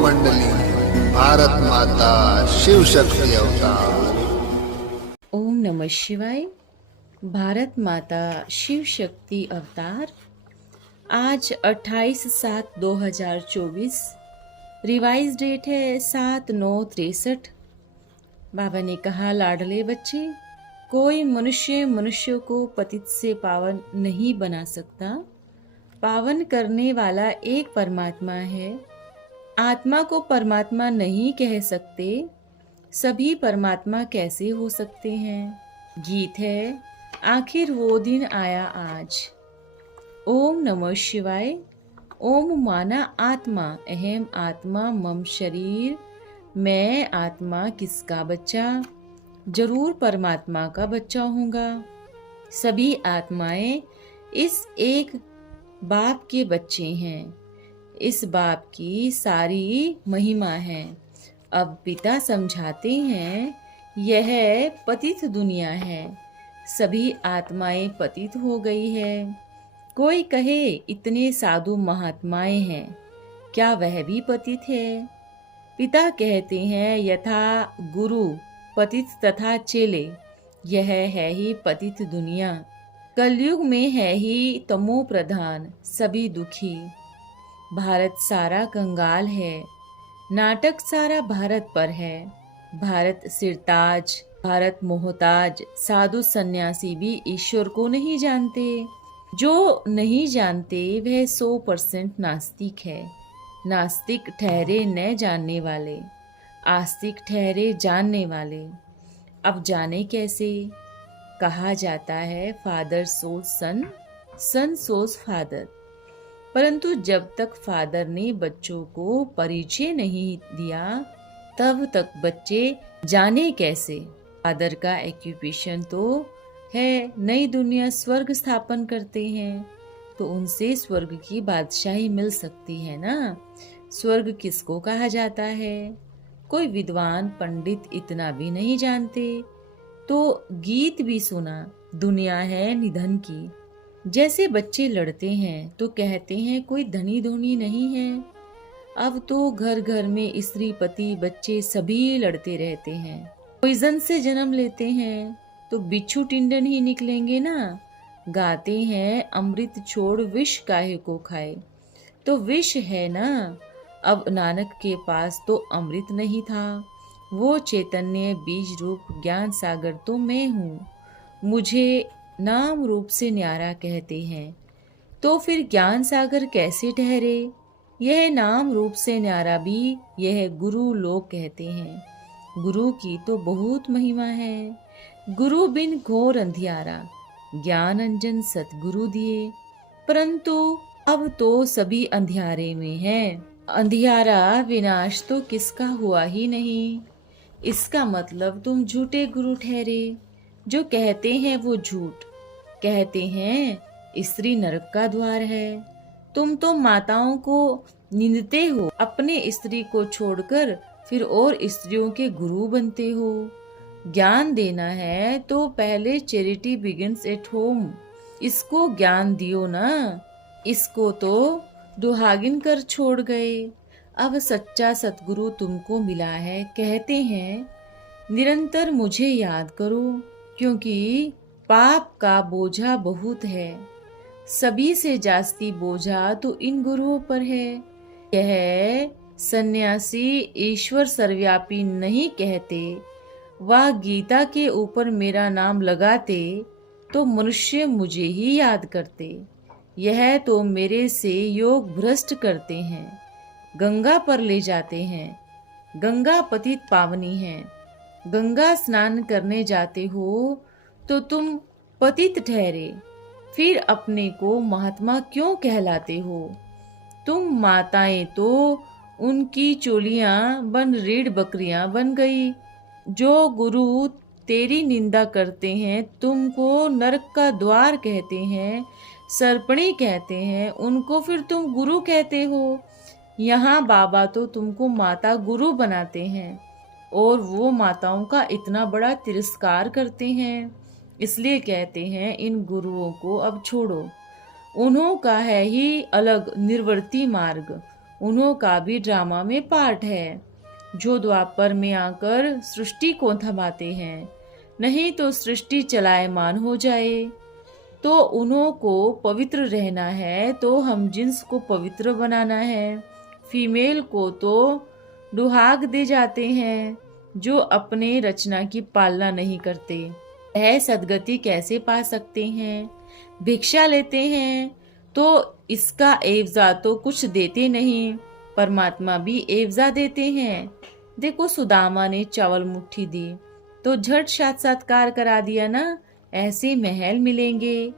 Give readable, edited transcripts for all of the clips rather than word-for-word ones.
मंडली, भारत माता शिव शक्ति अवतार। ओम नमः शिवाय। भारत माता शिव शक्ति अवतार। आज 28/7/2024, रिवाइज डेट है 7/9/63। बाबा ने कहा, लाडले बच्चे, कोई मनुष्य को पतित से पावन नहीं बना सकता। पावन करने वाला एक परमात्मा है। आत्मा को परमात्मा नहीं कह सकते, सभी परमात्मा कैसे हो सकते हैं। गीत है, आखिर वो दिन आया आज। ओम नमः शिवाय। ओम माना आत्मा, अहम आत्मा मम शरीर। मैं आत्मा किसका बच्चा? जरूर परमात्मा का बच्चा होऊंगा। सभी आत्माएं इस एक बाप के बच्चे हैं। इस बाप की सारी महिमा है। अब पिता समझाते हैं, यह पतित दुनिया है। सभी आत्माएं पतित हो गई है। कोई कहे इतने साधु महात्माएं हैं, क्या वह भी पतित है? पिता कहते हैं, यथा गुरु पतित तथा चेले, यह है ही पतित दुनिया। कलयुग में है ही तमो प्रधान, सभी दुखी। भारत सारा कंगाल है। नाटक सारा भारत पर है। भारत सिरताज, भारत मोहताज। साधु सन्यासी भी ईश्वर को नहीं जानते। जो नहीं जानते वह 100% नास्तिक है। नास्तिक ठहरे न जानने वाले, आस्तिक ठहरे जानने वाले। अब जाने कैसे? कहा जाता है, फादर सोज सन, सन सोज फादर। परंतु जब तक फादर ने बच्चों को परिचय नहीं दिया, तब तक बच्चे जाने कैसे? फादर का एक्यूपेशन तो है नई दुनिया स्वर्ग स्थापन करते हैं, तो उनसे स्वर्ग की बादशाही मिल सकती है ना। स्वर्ग किसको कहा जाता है? कोई विद्वान पंडित इतना भी नहीं जानते, तो गीत भी सुना, दुनिया है निधन की। जैसे बच्चे लड़ते हैं तो कहते हैं कोई धनी धोनी नहीं है। अब तो घर घर में स्त्री पति बच्चे सभी लड़ते रहते हैं। पॉइजन से जन्म लेते हैं तो बिच्छू टिंडन ही निकलेंगे ना। गाते हैं, अमृत छोड़ विष काहे को खाए, तो विष है ना। अब नानक के पास तो अमृत नहीं था, वो चैतन्य बीज रूप ज्ञान सागर तो मैं हूँ। मुझे नाम रूप से न्यारा कहते हैं, तो फिर ज्ञान सागर कैसे ठहरे? यह नाम रूप से न्यारा भी यह गुरु लोग कहते हैं। गुरु की तो बहुत महिमा है। गुरु बिन घोर अंधियारा, ज्ञान अंजन सतगुरु दिए। परंतु अब तो सभी अंधियारे में है। अंधियारा विनाश तो किसका हुआ ही नहीं। इसका मतलब तुम झूठे गुरु ठहरे। जो कहते हैं वो झूठ कहते हैं। स्त्री नरक का द्वार है। तुम तो माताओं को निंदते हो, अपने स्त्री को छोड़कर फिर और स्त्रियों के गुरु बनते हो। ज्ञान देना है तो पहले चैरिटी बिगिंस एट होम। इसको ज्ञान दियो ना। इसको तो दुहागिन कर छोड़ गए। अब सच्चा सतगुरु तुमको मिला है, कहते हैं निरंतर मुझे याद करो, क्योंकि पाप का बोझा बहुत है। सभी से जास्ती बोझा तो इन गुरुओं पर है। यह सन्यासी ईश्वर सर्वव्यापी नहीं कहते। वह गीता के ऊपर मेरा नाम लगाते तो मनुष्य मुझे ही याद करते। यह तो मेरे से योग भ्रष्ट करते हैं। गंगा पर ले जाते हैं। गंगा पतित पावनी है। गंगा स्नान करने जाते हो तो तुम पतित ठहरे, फिर अपने को महात्मा क्यों कहलाते हो? तुम माताएं तो उनकी चोलियां बन रीढ़ बकरियां बन गई। जो गुरु तेरी निंदा करते हैं, तुमको नरक का द्वार कहते हैं, सर्पणी कहते हैं, उनको फिर तुम गुरु कहते हो। यहाँ बाबा तो तुमको माता गुरु बनाते हैं और वो माताओं का इतना बड़ा तिरस्कार करते हैं। इसलिए कहते हैं इन गुरुओं को अब छोड़ो। उन्हों का है ही अलग निर्वर्ती मार्ग। उन्हों का भी ड्रामा में पार्ट है, जो द्वापर में आकर सृष्टि को थमाते हैं। नहीं तो सृष्टि चलायमान हो जाए। तो उन्हों को पवित्र रहना है तो हम जिन्स को पवित्र बनाना है। फीमेल को तो दुहाग दे जाते हैं जो अपने रचना की पालना नहीं करते। वह सदगति कैसे पा सकते हैं? भिक्षा लेते हैं तो इसका एवजा तो कुछ देते नहीं, परमात्मा भी एवजा देते हैं। देखो सुदामा ने चावल मुट्ठी दी तो झट साक्षात्कार करा दिया ना। ऐसे महल मिलेंगे।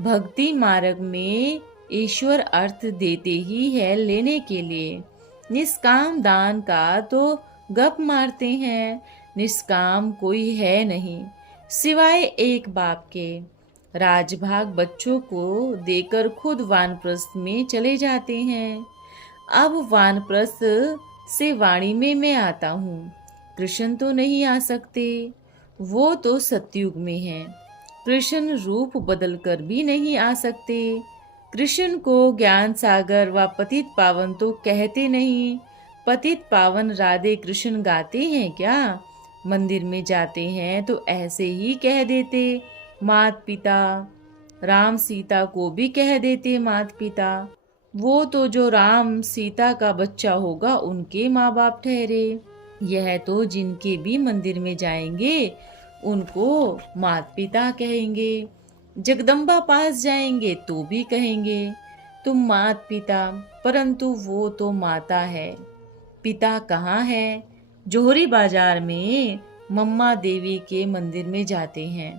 भक्ति मार्ग में ईश्वर अर्थ देते ही है लेने के लिए। निष्काम दान का तो गप मारते हैं। निष्काम कोई है नहीं सिवाय एक बाप के। राजभाग बच्चों को देकर खुद वानप्रस्थ में चले जाते हैं। अब वानप्रस्थ से वाणी में मैं आता हूँ। कृष्ण तो नहीं आ सकते, वो तो सतयुग में हैं। कृष्ण रूप बदल कर भी नहीं आ सकते। कृष्ण को ज्ञान सागर व पतित पावन तो कहते नहीं। पतित पावन राधे कृष्ण गाते हैं क्या? मंदिर में जाते हैं तो ऐसे ही कह देते मात पिता। राम सीता को भी कह देते मात पिता। वो तो जो राम सीता का बच्चा होगा उनके माँ बाप ठहरे। यह तो जिनके भी मंदिर में जाएंगे उनको मात पिता कहेंगे। जगदम्बा पास जाएंगे तो भी कहेंगे तुम मात पिता, परंतु वो तो माता है। पिता कहाँ है? जोहरी बाजार में मम्मा देवी के मंदिर में जाते हैं।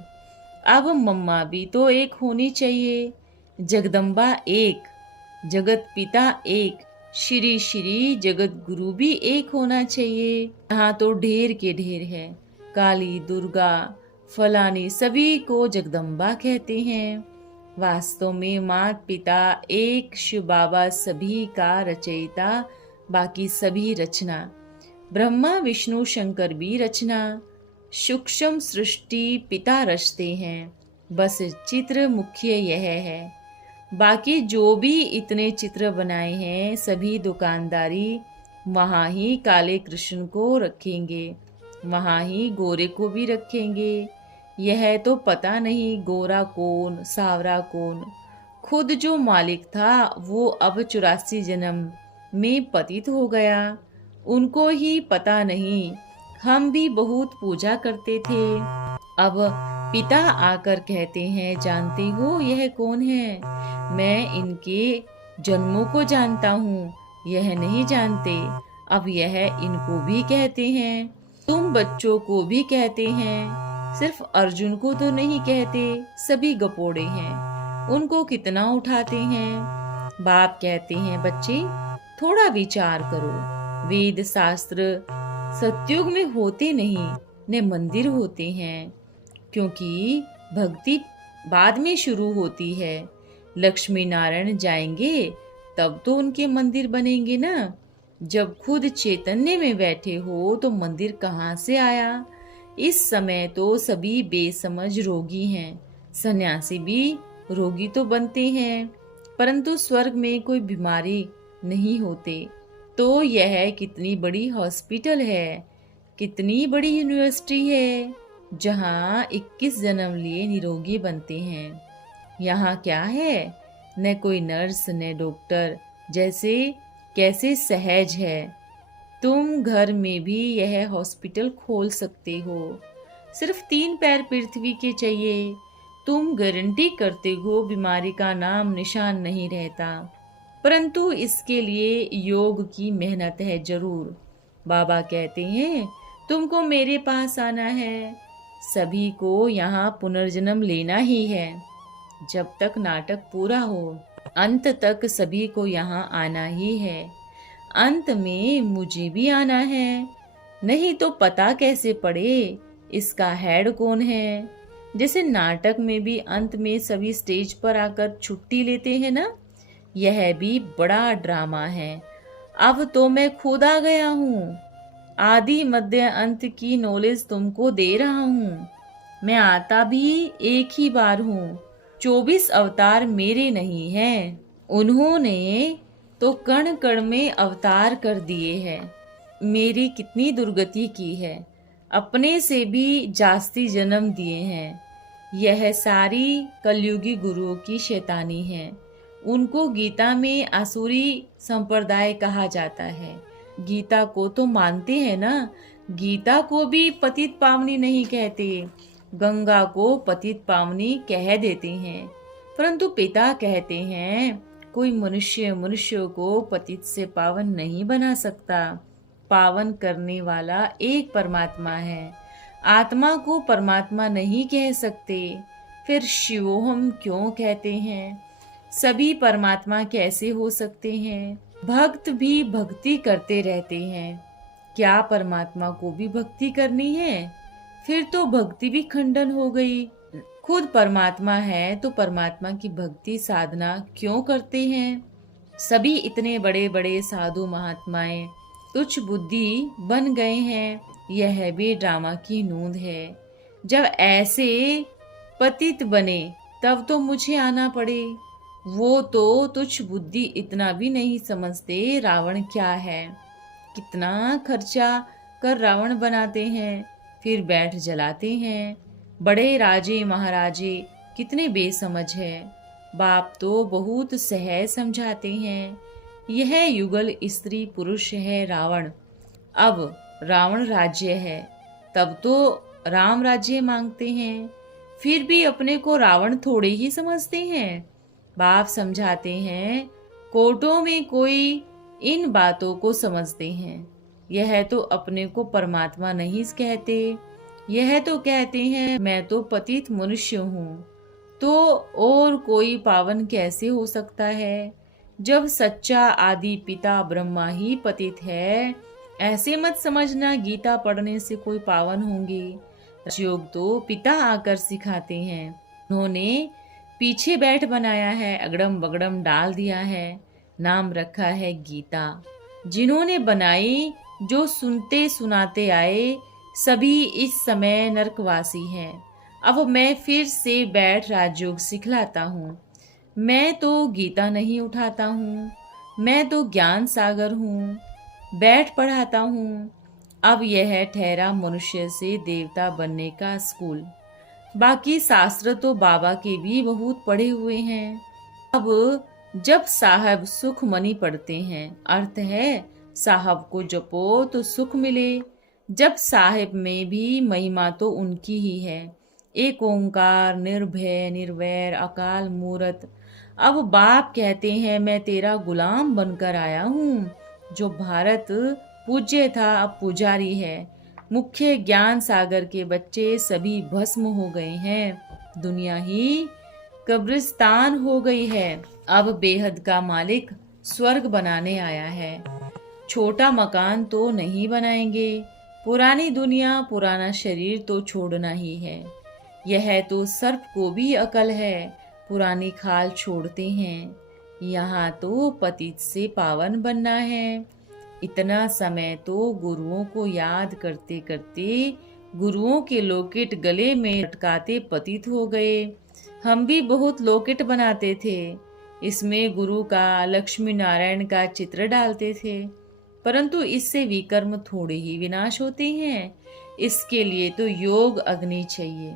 अब मम्मा भी तो एक होनी चाहिए। जगदम्बा एक, जगत पिता एक, श्री श्री जगत गुरु भी एक होना चाहिए। यहाँ तो ढेर के ढेर है। काली, दुर्गा, फलानी सभी को जगदम्बा कहते हैं। वास्तव में मात पिता एक, शिव बाबा सभी का रचयिता, बाकी सभी रचना। ब्रह्मा विष्णु शंकर भी रचना। सूक्ष्म सृष्टि पिता रचते हैं। बस चित्र मुख्य यह है। बाकी जो भी इतने चित्र बनाए हैं सभी दुकानदारी वहाँ ही काले कृष्ण को रखेंगे, वहाँ ही गोरे को भी रखेंगे। यह तो पता नहीं गोरा कौन सावरा कौन। खुद जो मालिक था वो अब 84 जन्म में पतित हो गया, उनको ही पता नहीं। हम भी बहुत पूजा करते थे। अब पिता आकर कहते हैं जानते हो यह कौन है? मैं इनके जन्मों को जानता हूँ, यह नहीं जानते। अब यह इनको भी कहते हैं, तुम बच्चों को भी कहते हैं। सिर्फ अर्जुन को तो नहीं कहते, सभी गपोड़े हैं, उनको कितना उठाते हैं। बाप कहते हैं बच्चे थोड़ा विचार करो। वेद शास्त्र सतयुग में होते नहीं, न मंदिर होते हैं, क्योंकि भक्ति बाद में शुरू होती है। लक्ष्मी नारायण जाएंगे तब तो उनके मंदिर बनेंगे ना। जब खुद चैतन्य में बैठे हो तो मंदिर कहाँ से आया? इस समय तो सभी बेसमझ रोगी हैं। सन्यासी भी रोगी तो बनते हैं, परंतु स्वर्ग में कोई बीमारी नहीं होते। तो यह कितनी बड़ी हॉस्पिटल है, कितनी बड़ी यूनिवर्सिटी है, जहाँ 21 जन्म लिए निरोगी बनते हैं। यहाँ क्या है? न कोई नर्स न डॉक्टर, जैसे कैसे सहज है। तुम घर में भी यह हॉस्पिटल खोल सकते हो। सिर्फ 3 पैर पृथ्वी के चाहिए। तुम गारंटी करते हो बीमारी का नाम निशान नहीं रहता, परंतु इसके लिए योग की मेहनत है जरूर। बाबा कहते हैं तुमको मेरे पास आना है, सभी को यहाँ पुनर्जन्म लेना ही है। जब तक नाटक पूरा हो अंत तक सभी को यहाँ आना ही है। अंत में मुझे भी आना है, नहीं तो पता कैसे पड़े इसका हेड कौन है। जैसे नाटक में भी अंत में सभी स्टेज पर आकर छुट्टी लेते हैं ना, यह भी बड़ा ड्रामा है। अब तो मैं खुद आ गया हूँ, आदि मध्य अंत की नॉलेज तुमको दे रहा हूँ। मैं आता भी एक ही बार हूँ, 24 अवतार मेरे नहीं हैं। उन्होंने तो कण कण में अवतार कर दिए हैं। मेरी कितनी दुर्गति की है, अपने से भी जास्ती जन्म दिए हैं। यह सारी कलयुगी गुरुओं की शैतानी है। उनको गीता में आसुरी संप्रदाय कहा जाता है। गीता को तो मानते हैं ना, गीता को भी पतित पावनी नहीं कहते, गंगा को पतित पावनी कह देते हैं। परंतु पिता कहते हैं कोई मनुष्य मनुष्य को पतित से पावन नहीं बना सकता। पावन करने वाला एक परमात्मा है। आत्मा को परमात्मा नहीं कह सकते, फिर शिवोहम क्यों कहते हैं? सभी परमात्मा कैसे हो सकते हैं? भक्त भी भक्ति करते रहते हैं, क्या परमात्मा को भी भक्ति करनी है? फिर तो भक्ति भी खंडन हो गई। खुद परमात्मा है तो परमात्मा की भक्ति साधना क्यों करते हैं? सभी इतने बड़े बड़े साधु महात्माएं तुच्छ बुद्धि बन गए हैं। यह भी ड्रामा की नूंद है। जब ऐसे पतित बने तब तो मुझे आना पड़े। वो तो तुच्छ बुद्धि इतना भी नहीं समझते रावण क्या है। कितना खर्चा कर रावण बनाते हैं, फिर बैठ जलाते हैं। बड़े राजे महाराजे कितने बेसमझ है। बाप तो बहुत सहज समझाते हैं। यह युगल स्त्री पुरुष है रावण। अब रावण राज्य है, तब तो राम राज्य मांगते हैं। फिर भी अपने को रावण थोड़े ही समझते हैं। बाप समझाते हैं कोर्टों में कोई इन बातों को समझते हैं। यह तो अपने को परमात्मा नहीं कहते, यह तो कहते हैं मैं तो पतित मनुष्य हूँ। तो और कोई पावन कैसे हो सकता है, जब सच्चा आदि पिता ब्रह्मा ही पतित है। ऐसे मत समझना गीता पढ़ने से कोई पावन होंगे। योग तो पिता आकर सिखाते हैं। उन्होंने पीछे बैठ बनाया है, अगड़म बगड़म डाल दिया है, नाम रखा है गीता। जिन्होंने बनाई, जो सुनते सुनाते आए, सभी इस समय नरकवासी हैं। अब मैं फिर से बैठ राजयोग सिखलाता हूँ। मैं तो गीता नहीं उठाता हूँ, मैं तो ज्ञान सागर हूँ, बैठ पढ़ाता हूँ। अब यह ठहरा मनुष्य से देवता बनने का स्कूल। बाकी शास्त्र तो बाबा के भी बहुत पढ़े हुए हैं। अब जब साहब सुख मनी पढ़ते हैं, अर्थ है साहब को जपो तो सुख मिले। जब साहिब में भी महिमा तो उनकी ही है। एक ओंकार निर्भय निर्वैर अकाल मूरत। अब बाप कहते हैं मैं तेरा गुलाम बनकर आया हूँ। जो भारत पूज्य था अब पुजारी है। मुख्य ज्ञान सागर के बच्चे सभी भस्म हो गए हैं। दुनिया ही कब्रिस्तान हो गई है। अब बेहद का मालिक स्वर्ग बनाने आया है। छोटा मकान तो नहीं बनाएंगे। पुरानी दुनिया पुराना शरीर तो छोड़ना ही है। यह तो सर्प को भी अकल है, पुरानी खाल छोड़ते हैं। यहाँ तो पतित से पावन बनना है। इतना समय तो गुरुओं को याद करते करते गुरुओं के लॉकेट गले में लटकाते पतित हो गए। हम भी बहुत लॉकेट बनाते थे, इसमें गुरु का लक्ष्मी नारायण का चित्र डालते थे, परंतु इससे विकर्म थोड़े ही विनाश होते हैं। इसके लिए तो योग अग्नि चाहिए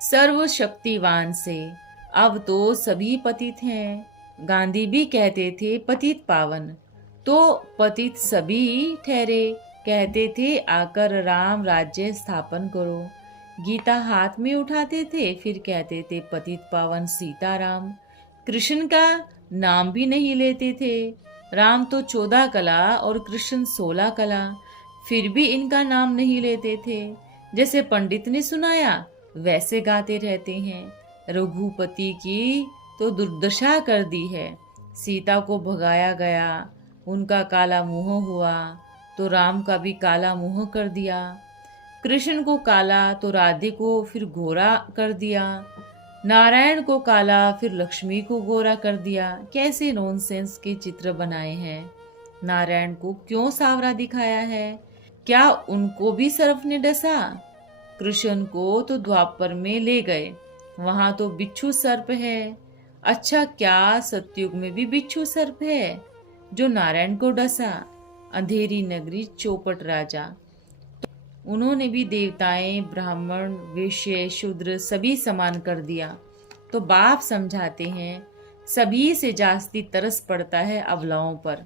सर्वशक्तिवान से। अब तो सभी पतित हैं। गांधी भी कहते थे पतित पावन, तो पतित सभी ठहरे। कहते थे आकर राम राज्य स्थापन करो। गीता हाथ में उठाते थे, फिर कहते थे पतित पावन सीताराम। कृष्ण का नाम भी नहीं लेते थे। राम तो 14 कला और कृष्ण 16 कला, फिर भी इनका नाम नहीं लेते थे। जैसे पंडित ने सुनाया वैसे गाते रहते हैं। रघुपति की तो दुर्दशा कर दी है। सीता को भगाया गया, उनका काला मुंह हुआ, तो राम का भी काला मुंह कर दिया। कृष्ण को काला तो राधे को फिर गोरा कर दिया। नारायण को काला फिर लक्ष्मी को गोरा कर दिया। कैसे नॉनसेंस के चित्र बनाए हैं। नारायण को क्यों सावरा दिखाया है? क्या उनको भी सर्प ने डसा? कृष्ण को तो द्वापर में ले गए, वहां तो बिच्छू सर्प है। अच्छा क्या सतयुग में भी बिच्छू सर्प है? जो नारायण को डसा, अंधेरी नगरी चौपट राजा। उन्होंने भी देवताएं, ब्राह्मण, वैश्य, शूद्र सभी समान कर दिया। तो बाप समझाते हैं सभी से जास्ती तरस पड़ता है अबलाओं पर।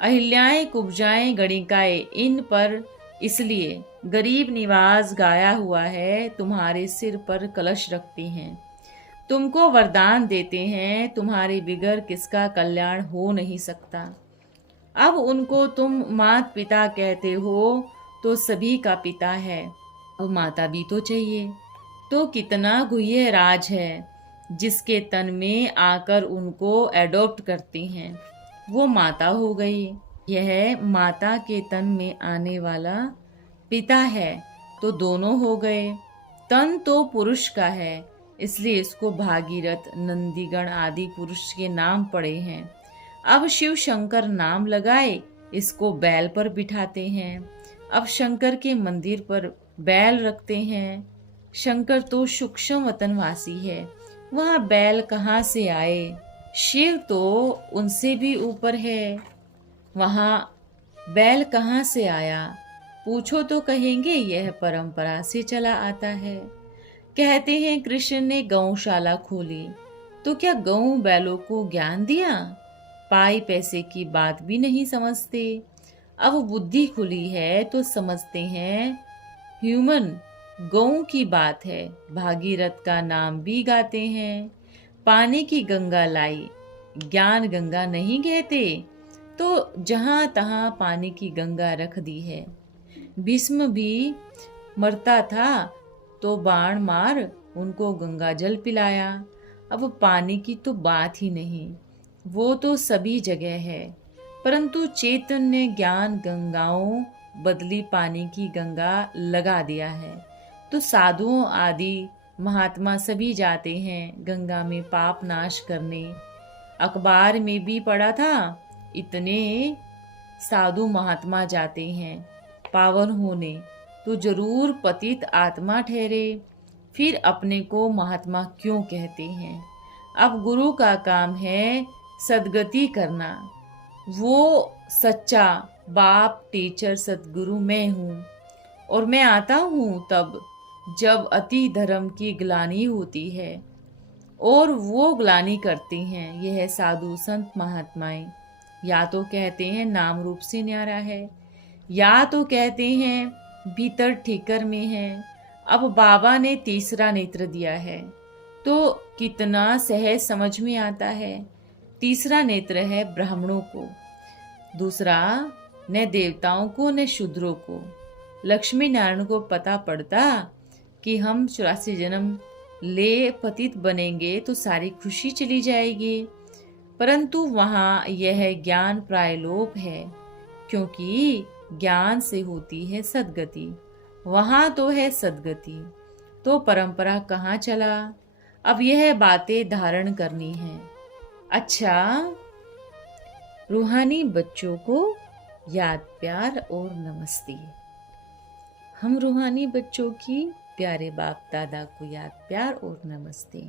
अहिल्याएं, कुब्जाएं, गणिकाएं इन पर इसलिए गरीब निवास गाया हुआ है, तुम्हारे सिर पर कलश रखती हैं, तुमको वरदान देते हैं, तुम्हारे बिगर किसका कल्याण हो नहीं सकता। अब उनको तुम माता पिता कहते हो तो सभी का पिता है, अब माता भी तो चाहिए। तो कितना गुह्य राज है जिसके तन में आकर उनको एडॉप्ट करती हैं, वो माता हो गई। यह माता के तन में आने वाला पिता है तो दोनों हो गए। तन तो पुरुष का है, इसलिए इसको भागीरथ, नंदीगण आदि पुरुष के नाम पड़े हैं। अब शिव शंकर नाम लगाए, इसको बैल पर बिठाते हैं। अब शंकर के मंदिर पर बैल रखते हैं। शंकर तो सूक्ष्म वतनवासी है, वहाँ बैल कहाँ से आए? शिव तो उनसे भी ऊपर है, वहाँ बैल कहाँ से आया? पूछो तो कहेंगे यह परंपरा से चला आता है। कहते हैं कृष्ण ने गौशाला खोली, तो क्या गौ बैलों को ज्ञान दिया? पाई पैसे की बात भी नहीं समझते। अब बुद्धि खुली है तो समझते हैं ह्यूमन गौ की बात है। भागीरथ का नाम भी गाते हैं। पानी की गंगा लाई, ज्ञान गंगा नहीं कहते, तो जहां तहां पानी की गंगा रख दी है। भीष्म भी मरता था तो बाण मार उनको गंगा जल पिलाया। अब पानी की तो बात ही नहीं, वो तो सभी जगह है। परंतु चैतन्य ज्ञान गंगाओं बदली पानी की गंगा लगा दिया है। तो साधुओं आदि महात्मा सभी जाते हैं गंगा में पाप नाश करने। अखबार में भी पढ़ा था, इतने साधु महात्मा जाते हैं पावन होने, तो जरूर पतित आत्मा ठहरे। फिर अपने को महात्मा क्यों कहते हैं? अब गुरु का काम है सद्गति करना। वो सच्चा बाप, टीचर, सद्गुरु मैं हूँ। और मैं आता हूँ तब जब अति धर्म की ग्लानि होती है, और वो ग्लानि करते हैं यह साधु संत महात्माएं। या तो कहते हैं नाम रूप से न्यारा है, या तो कहते हैं भीतर ठीकर में है। अब बाबा ने तीसरा नेत्र दिया है तो कितना सहज समझ में आता है। तीसरा नेत्र है ब्राह्मणों को, दूसरा न देवताओं को न शूद्रों को। लक्ष्मी नारायण को पता पड़ता कि हम 84 जन्म ले पतित बनेंगे तो सारी खुशी चली जाएगी, परंतु वहाँ यह ज्ञान प्रायलोप है, क्योंकि ज्ञान से होती है सद्गति। वहाँ तो है सद्गति, तो परंपरा कहाँ चला? अब यह बातें धारण करनी है। अच्छा, रूहानी बच्चों को याद प्यार और नमस्ते। हम रूहानी बच्चों की प्यारे बाप दादा को याद प्यार और नमस्ते।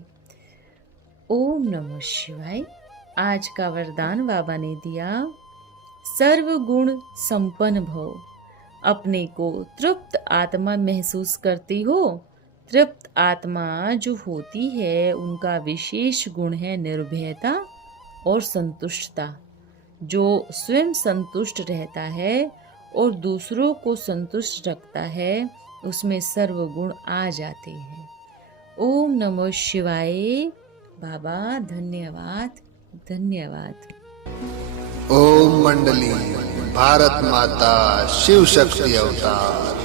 ओम नमः शिवाय। आज का वरदान बाबा ने दिया, सर्व गुण संपन्न भव। अपने को तृप्त आत्मा महसूस करती हो? तृप्त आत्मा जो होती है उनका विशेष गुण है निर्भयता और संतुष्टता। जो स्वयं संतुष्ट रहता है और दूसरों को संतुष्ट रखता है, उसमें सर्व गुण आ जाते हैं। ओम नमः शिवाय। बाबा धन्यवाद, धन्यवाद। ओम मंडली भारत माता शिव शक्ति अवतार।